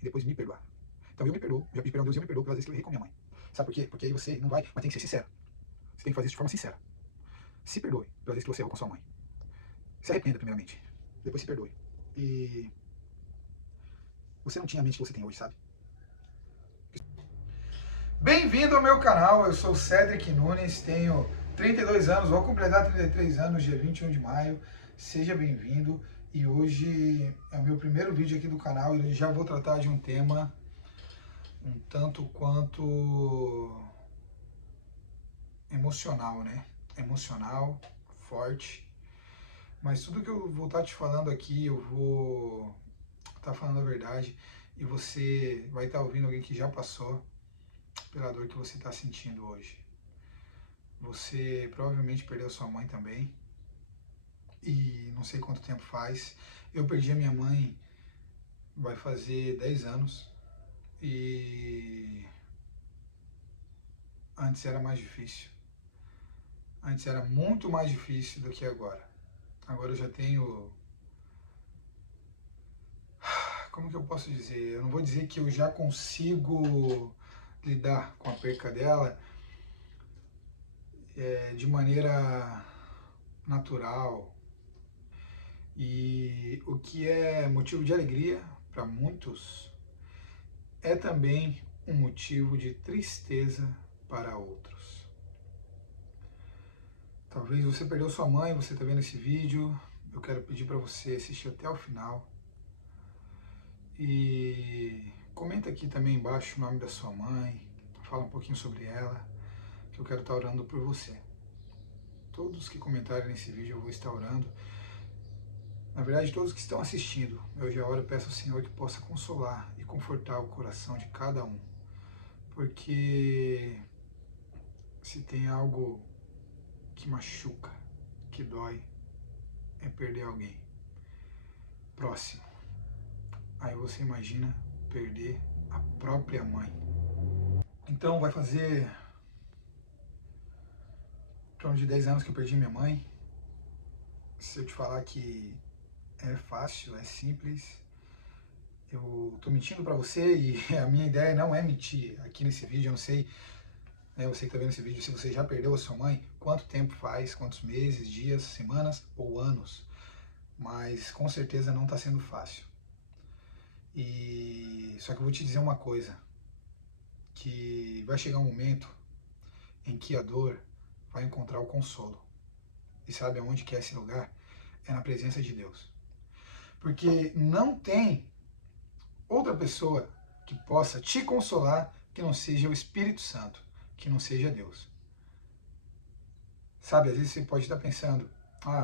e depois me perdoar. Então eu me perdoo, já pedi perdão a Deus e eu me perdoo pelas vezes que eu errei com a minha mãe. Sabe por quê? Porque aí você não vai, mas tem que ser sincero. Você tem que fazer isso de forma sincera. Se perdoe pelas vezes que você errou com sua mãe. Se arrependa primeiramente, depois se perdoe. E você não tinha a mente que você tem hoje, sabe? Bem-vindo ao meu canal, eu sou o Cedric Nunes, tenho 32 anos, vou completar 33 anos dia 21 de maio, seja bem-vindo. E hoje é o meu primeiro vídeo aqui do canal e já vou tratar de um tema um tanto quanto emocional, né? Emocional, forte. Mas tudo que eu vou estar te falando aqui, eu vou estar falando a verdade e você vai estar ouvindo alguém que já passou pela dor que você está sentindo hoje. Você provavelmente perdeu sua mãe também e não sei quanto tempo faz. Eu perdi a minha mãe, vai fazer 10 anos e antes era mais difícil. Antes era muito mais difícil do que agora. Agora eu já tenho... Como que eu posso dizer? Eu não vou dizer que eu já consigo lidar com a perca dela de maneira natural. E o que é motivo de alegria para muitos é também um motivo de tristeza para outros. Talvez você perdeu sua mãe, você está vendo esse vídeo, eu quero pedir para você assistir até o final. E comenta aqui também embaixo o nome da sua mãe, fala um pouquinho sobre ela, que eu quero estar orando por você. Todos que comentarem nesse vídeo eu vou estar orando. Na verdade, todos que estão assistindo, eu já oro e peço ao Senhor que possa consolar e confortar o coração de cada um. Porque se tem algo que machuca, que dói, é perder alguém próximo. Aí você imagina perder a própria mãe. Então vai fazer em torno de 10 anos que eu perdi minha mãe. Se eu te falar que é fácil, é simples, eu tô mentindo para você e a minha ideia não é mentir aqui nesse vídeo. Eu não sei, né, você que tá vendo esse vídeo, se você já perdeu a sua mãe, quanto tempo faz, quantos meses, dias, semanas ou anos, mas com certeza não tá sendo fácil. E só que eu vou te dizer uma coisa, que vai chegar um momento em que a dor vai encontrar o consolo. E sabe aonde que é esse lugar? É na presença de Deus. Porque não tem outra pessoa que possa te consolar que não seja o Espírito Santo, que não seja Deus. Sabe, às vezes você pode estar pensando,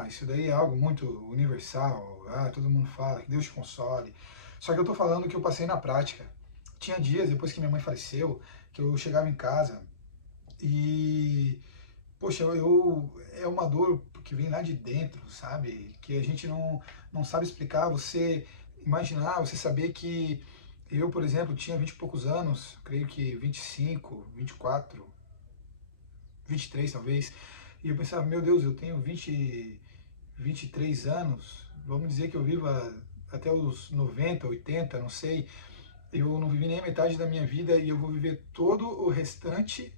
isso daí é algo muito universal, todo mundo fala, que Deus te console. Só que eu estou falando que eu passei na prática. Tinha dias, depois que minha mãe faleceu, que eu chegava em casa e, poxa, é uma dor que vem lá de dentro, sabe? Que a gente não sabe explicar. Você imaginar, você saber que eu, por exemplo, tinha 20 e poucos anos, creio que 25, 24, 23 talvez, e eu pensava, meu Deus, eu tenho 23 anos, vamos dizer que eu viva até os 90, 80, não sei, eu não vivi nem a metade da minha vida e eu vou viver todo o restante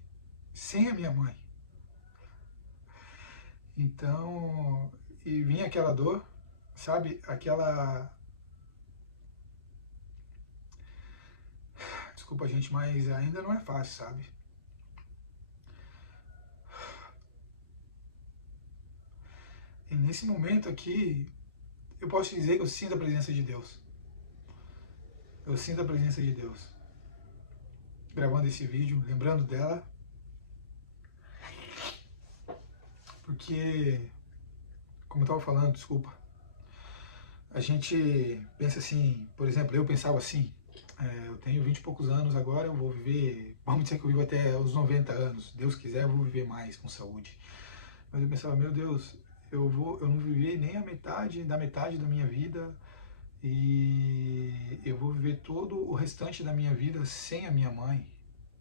sem a minha mãe. Então, e vinha aquela dor, sabe? Aquela... Desculpa, gente, mas ainda não é fácil, sabe? E nesse momento aqui, eu posso dizer que eu sinto a presença de Deus. Eu sinto a presença de Deus. Gravando esse vídeo, lembrando dela. Porque, como eu estava falando, desculpa, a gente pensa assim, por exemplo, eu pensava assim, eu tenho 20 e poucos anos agora, eu vou viver, vamos dizer que eu vivo até os 90 anos, Deus quiser eu vou viver mais com saúde. Mas eu pensava, meu Deus, eu não vivi nem a metade da minha vida e eu vou viver todo o restante da minha vida sem a minha mãe.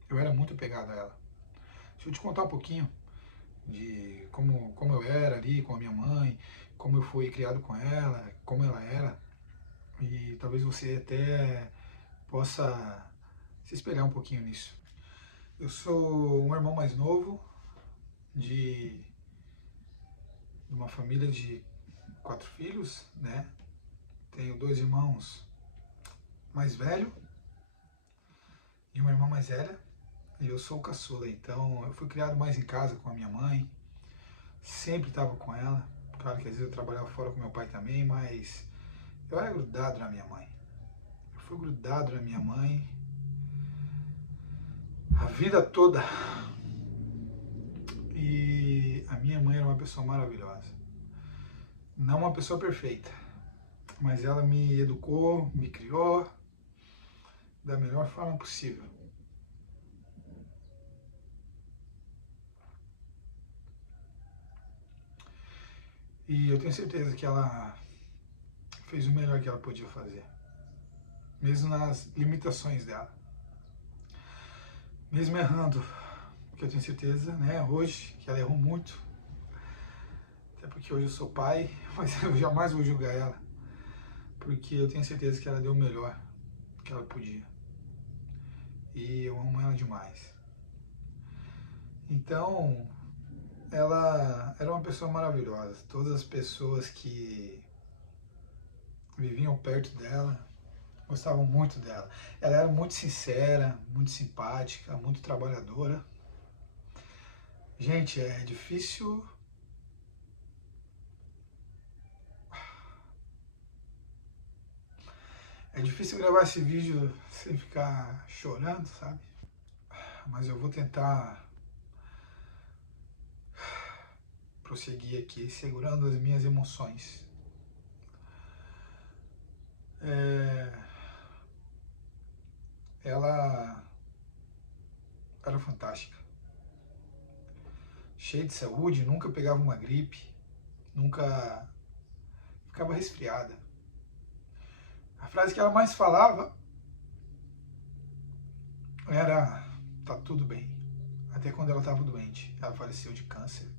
Eu era muito apegado a ela. Deixa eu te contar um pouquinho de como eu era ali com a minha mãe, como eu fui criado com ela, como ela era. E talvez você até possa se espelhar um pouquinho nisso. Eu sou um irmão mais novo de uma família de 4 filhos, né? Tenho 2 irmãos mais velhos e uma irmã mais velha. E eu sou o caçula, então eu fui criado mais em casa com a minha mãe, sempre estava com ela. Claro que às vezes eu trabalhava fora com meu pai também, mas eu era grudado na minha mãe. Eu fui grudado na minha mãe a vida toda. E a minha mãe era uma pessoa maravilhosa. Não uma pessoa perfeita, mas ela me educou, me criou da melhor forma possível. E eu tenho certeza que ela fez o melhor que ela podia fazer, mesmo nas limitações dela, mesmo errando, porque eu tenho certeza, né, hoje, que ela errou muito, até porque hoje eu sou pai, mas eu jamais vou julgar ela, porque eu tenho certeza que ela deu o melhor que ela podia, e eu amo ela demais. Então, ela era uma pessoa maravilhosa. Todas as pessoas que viviam perto dela gostavam muito dela. Ela era muito sincera, muito simpática, muito trabalhadora. Gente, é difícil. É difícil gravar esse vídeo sem ficar chorando, sabe? Mas eu vou tentar prosseguir aqui, segurando as minhas emoções. Ela era fantástica. Cheia de saúde, nunca pegava uma gripe, nunca ficava resfriada. A frase que ela mais falava era: tá tudo bem. Até quando ela estava doente. Ela faleceu de câncer.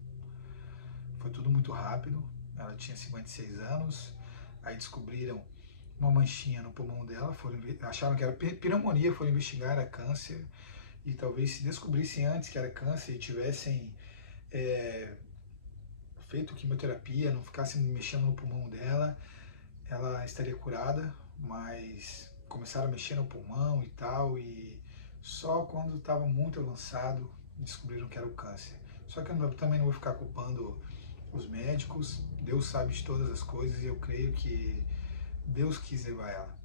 Foi tudo muito rápido. Ela tinha 56 anos. Aí descobriram uma manchinha no pulmão dela. Acharam que era pneumonia, foram investigar, era câncer. E talvez se descobrissem antes que era câncer e tivessem feito quimioterapia, não ficassem mexendo no pulmão dela, ela estaria curada. Mas começaram a mexer no pulmão e tal, e só quando estava muito avançado descobriram que era o câncer. Só que eu também não vou ficar culpando os médicos, Deus sabe de todas as coisas e eu creio que Deus quis levar ela.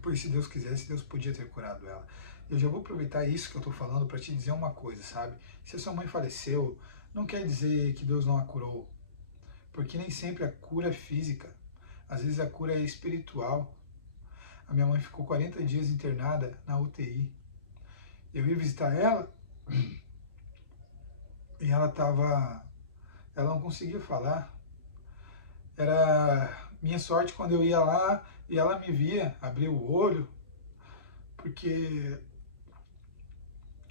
Porque se Deus quisesse, Deus podia ter curado ela. Eu já vou aproveitar isso que eu estou falando para te dizer uma coisa, sabe? Se a sua mãe faleceu, não quer dizer que Deus não a curou, porque nem sempre a cura é física, às vezes a cura é espiritual. A minha mãe ficou 40 dias internada na UTI. Eu ia visitar ela e ela não conseguia falar. Era minha sorte quando eu ia lá e ela me via, abria o olho, porque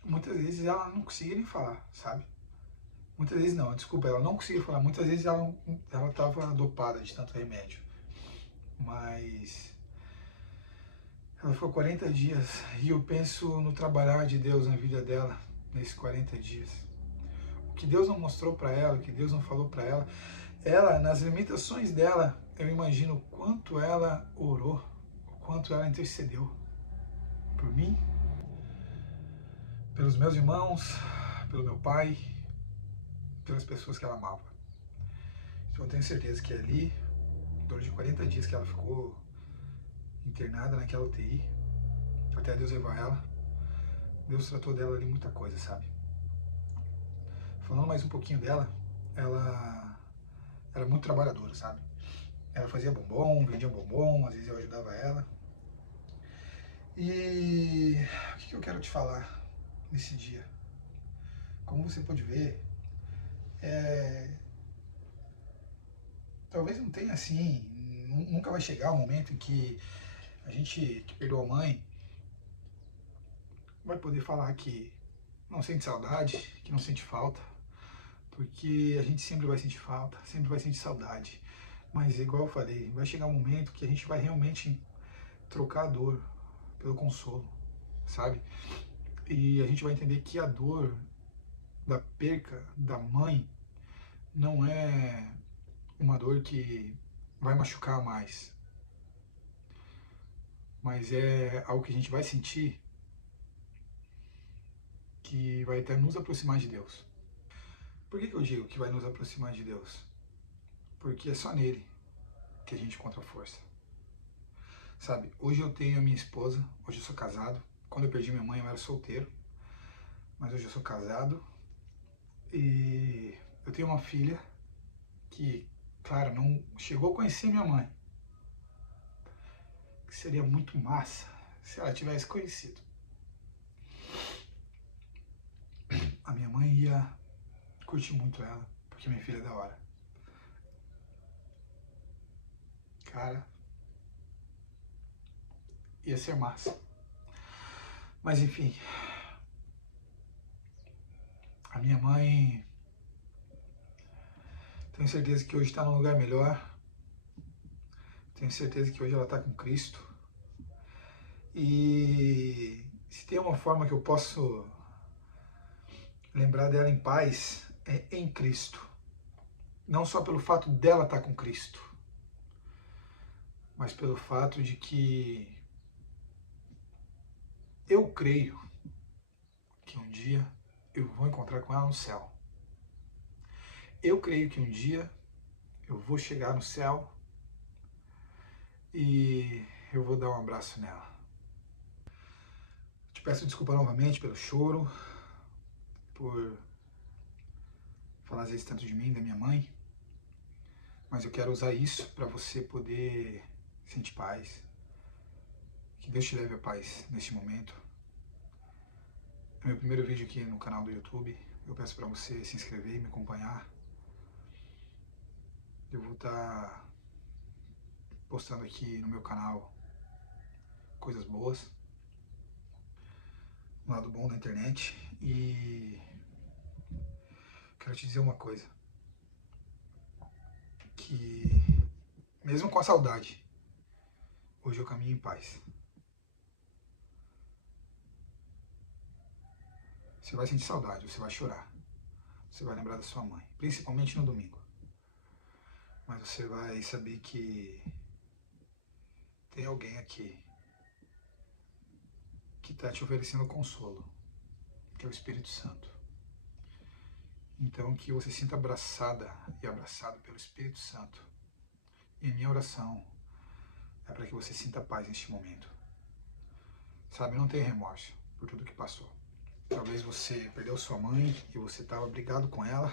muitas vezes ela não conseguia nem falar, sabe? Muitas vezes não, desculpa, ela não conseguia falar. Muitas vezes ela estava dopada de tanto remédio. Mas ela ficou 40 dias e eu penso no trabalhar de Deus na vida dela nesses 40 dias. O que Deus não mostrou para ela, o que Deus não falou para ela, nas limitações dela, eu imagino o quanto ela orou, o quanto ela intercedeu por mim, pelos meus irmãos, pelo meu pai, pelas pessoas que ela amava. Então eu tenho certeza que ali, durante 40 dias que ela ficou internada naquela UTI, até Deus levar ela, Deus tratou dela ali muita coisa, sabe? Falando mais um pouquinho dela, ela era muito trabalhadora, sabe? Ela fazia bombom, vendia bombom, às vezes eu ajudava ela. E o que eu quero te falar nesse dia? Como você pode ver, talvez não tenha assim, nunca vai chegar um momento em que a gente que perdeu a mãe vai poder falar que não sente saudade, que não sente falta, porque a gente sempre vai sentir falta, sempre vai sentir saudade. Mas igual eu falei, vai chegar um momento que a gente vai realmente trocar a dor pelo consolo, sabe? E a gente vai entender que a dor da perca da mãe não é uma dor que vai machucar mais, mas é algo que a gente vai sentir que vai até nos aproximar de Deus. Por que eu digo que vai nos aproximar de Deus? Porque é só nele que a gente encontra força. Sabe, hoje eu tenho a minha esposa, hoje eu sou casado. Quando eu perdi minha mãe eu era solteiro, mas hoje eu sou casado. E eu tenho uma filha que, claro, não chegou a conhecer minha mãe. Que seria muito massa se ela tivesse conhecido. A minha mãe ia curtir muito ela, porque minha filha é da hora. Cara, ia ser massa. Mas enfim, a minha mãe, tenho certeza que hoje está num lugar melhor. Tenho certeza que hoje ela está com Cristo. E se tem uma forma que eu posso lembrar dela em paz, é em Cristo. Não só pelo fato dela estar com Cristo, mas pelo fato de que eu creio que um dia eu vou encontrar com ela no céu. Eu creio que um dia eu vou chegar no céu e eu vou dar um abraço nela. Te peço desculpa novamente pelo choro, por falar às vezes tanto de mim, da minha mãe, mas eu quero usar isso para você poder sentir paz. Que Deus te leve a paz neste momento. É meu primeiro vídeo aqui no canal do YouTube. Eu peço para você se inscrever e me acompanhar. Eu vou estar postando aqui no meu canal coisas boas, um lado bom da internet. E quero te dizer uma coisa, que mesmo com a saudade, hoje eu caminho em paz. Você vai sentir saudade, você vai chorar, você vai lembrar da sua mãe, principalmente no domingo. Mas você vai saber que tem alguém aqui que está te oferecendo consolo, que é o Espírito Santo. Então que você sinta abraçada e abraçado pelo Espírito Santo. E minha oração é para que você sinta paz neste momento. Sabe, não tenha remorso por tudo que passou. Talvez você perdeu sua mãe e você estava brigado com ela.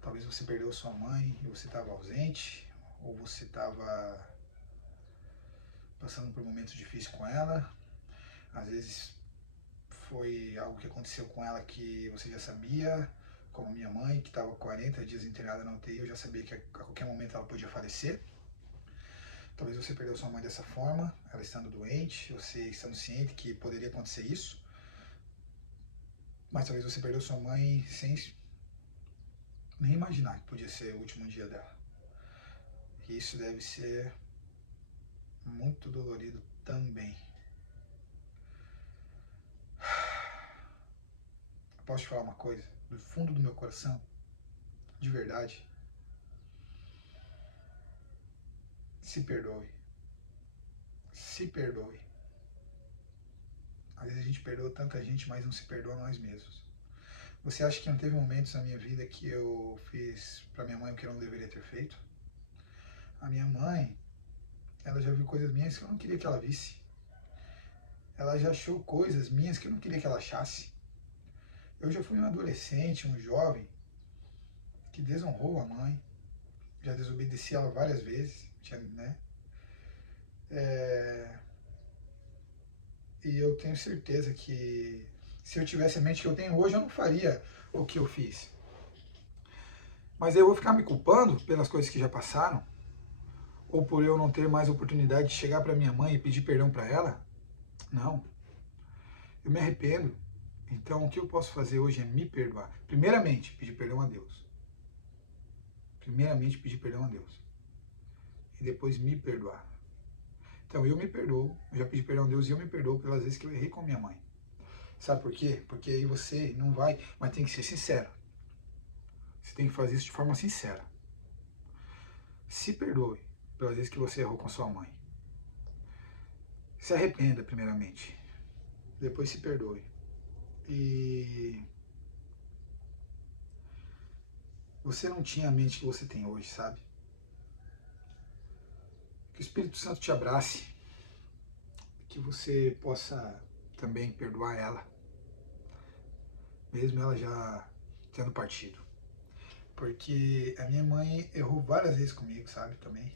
Talvez você perdeu sua mãe e você estava ausente. Ou você estava passando por momentos difíceis com ela. Às vezes foi algo que aconteceu com ela que você já sabia, como minha mãe, que estava 40 dias internada na UTI, eu já sabia que a qualquer momento ela podia falecer. Talvez você perdeu sua mãe dessa forma, ela estando doente, você estando ciente que poderia acontecer isso. Mas talvez você perdeu sua mãe sem nem imaginar que podia ser o último dia dela. E isso deve ser muito dolorido também. Posso te falar uma coisa? Do fundo do meu coração, de verdade, se perdoe. Se perdoe. Às vezes a gente perdoa tanta gente, mas não se perdoa nós mesmos. Você acha que não teve momentos na minha vida que eu fiz pra minha mãe o que eu não deveria ter feito? A minha mãe, ela já viu coisas minhas que eu não queria que ela visse. Ela já achou coisas minhas que eu não queria que ela achasse. Eu já fui um adolescente, um jovem, que desonrou a mãe, já desobedeci ela várias vezes, né? E eu tenho certeza que se eu tivesse a mente que eu tenho hoje, eu não faria o que eu fiz. Mas eu vou ficar me culpando pelas coisas que já passaram? Ou por eu não ter mais oportunidade de chegar para minha mãe e pedir perdão para ela? Não. Eu me arrependo. Então o que eu posso fazer hoje é me perdoar. Primeiramente, pedir perdão a Deus. Primeiramente, pedir perdão a Deus. E depois me perdoar. Então eu me perdoo, eu já pedi perdão a Deus e eu me perdoo pelas vezes que eu errei com a minha mãe. Sabe por quê? Porque aí você não vai, mas tem que ser sincero. Você tem que fazer isso de forma sincera. Se perdoe pelas vezes que você errou com sua mãe. Se arrependa primeiramente. Depois se perdoe. E você não tinha a mente que você tem hoje, sabe? Que o Espírito Santo te abrace, que você possa também perdoar ela, mesmo ela já tendo partido. Porque a minha mãe errou várias vezes comigo, sabe, também.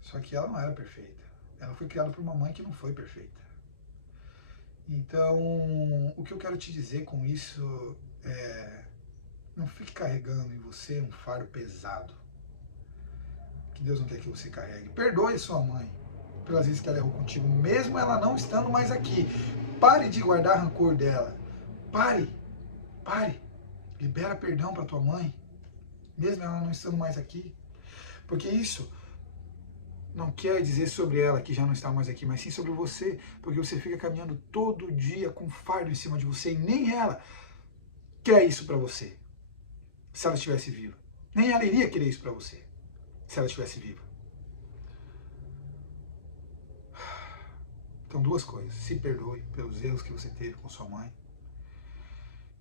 Só que ela não era perfeita. Ela foi criada por uma mãe que não foi perfeita. Então, o que eu quero te dizer com isso é: não fique carregando em você um fardo pesado que Deus não quer que você carregue. Perdoe sua mãe pelas vezes que ela errou contigo, mesmo ela não estando mais aqui. Pare de guardar rancor dela. Pare, pare. Libera perdão para tua mãe, mesmo ela não estando mais aqui. Porque isso não quer dizer sobre ela que já não está mais aqui, mas sim sobre você, porque você fica caminhando todo dia com fardo em cima de você e nem ela quer isso para você, se ela estivesse viva. Nem ela iria querer isso para você, se ela estivesse viva. Então, duas coisas: se perdoe pelos erros que você teve com sua mãe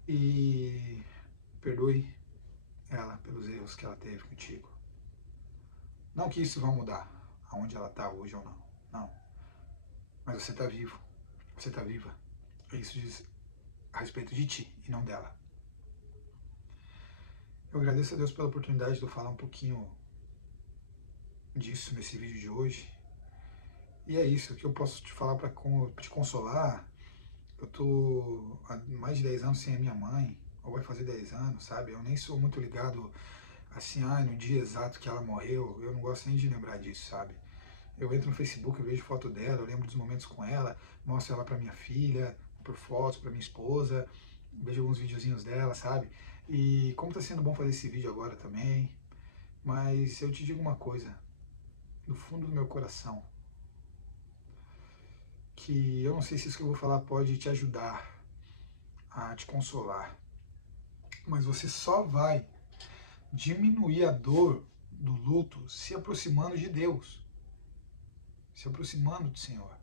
e perdoe ela pelos erros que ela teve contigo. Não que isso vá mudar aonde ela está hoje ou não, não. Mas você está vivo, você está viva. Isso diz a respeito de ti e não dela. Eu agradeço a Deus pela oportunidade de eu falar um pouquinho disso nesse vídeo de hoje. E é isso que eu posso te falar para te consolar. Eu tô há mais de 10 anos sem a minha mãe, ou vai fazer 10 anos, sabe? Eu nem sou muito ligado assim, no dia exato que ela morreu, eu não gosto nem de lembrar disso, sabe? Eu entro no Facebook, eu vejo foto dela, eu lembro dos momentos com ela, mostro ela para minha filha, por fotos, para minha esposa, vejo alguns videozinhos dela, sabe? E como tá sendo bom fazer esse vídeo agora também, mas eu te digo uma coisa, do fundo do meu coração, que eu não sei se isso que eu vou falar pode te ajudar a te consolar, mas você só vai diminuir a dor do luto se aproximando de Deus, se aproximando do Senhor.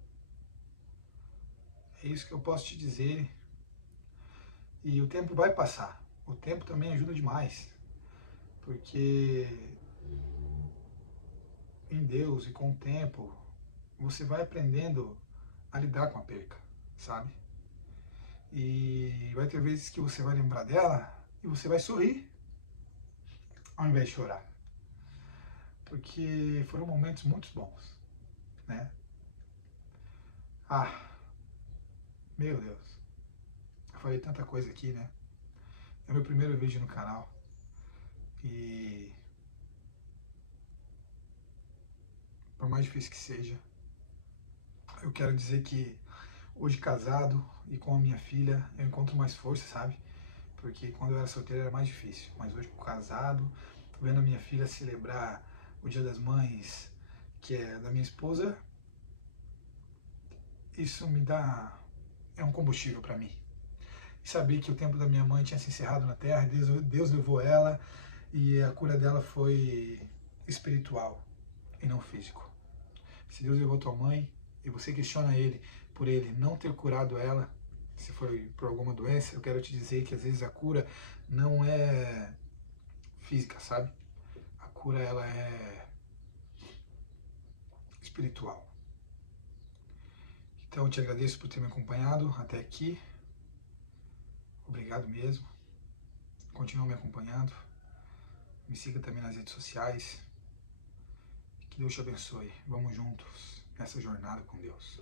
É isso que eu posso te dizer. E o tempo vai passar. O tempo também ajuda demais, porque em Deus e com o tempo você vai aprendendo a lidar com a perca, sabe? E vai ter vezes que você vai lembrar dela e você vai sorrir ao invés de chorar, porque foram momentos muito bons, né? Ah, meu Deus, eu falei tanta coisa aqui, né? É meu primeiro vídeo no canal e por mais difícil que seja, eu quero dizer que hoje casado e com a minha filha eu encontro mais força, sabe? Porque quando eu era solteiro era mais difícil, mas hoje casado, vendo a minha filha celebrar o Dia das Mães, que é da minha esposa, isso me dá, é um combustível para mim. E saber que o tempo da minha mãe tinha se encerrado na terra, Deus levou ela e a cura dela foi espiritual e não físico. Se Deus levou tua mãe e você questiona ele por ele não ter curado ela, se foi por alguma doença, eu quero te dizer que às vezes a cura não é física, sabe? A cura ela é espiritual. Então eu te agradeço por ter me acompanhado até aqui. Obrigado mesmo. Continua me acompanhando. Me siga também nas redes sociais. Que Deus te abençoe. Vamos juntos nessa jornada com Deus.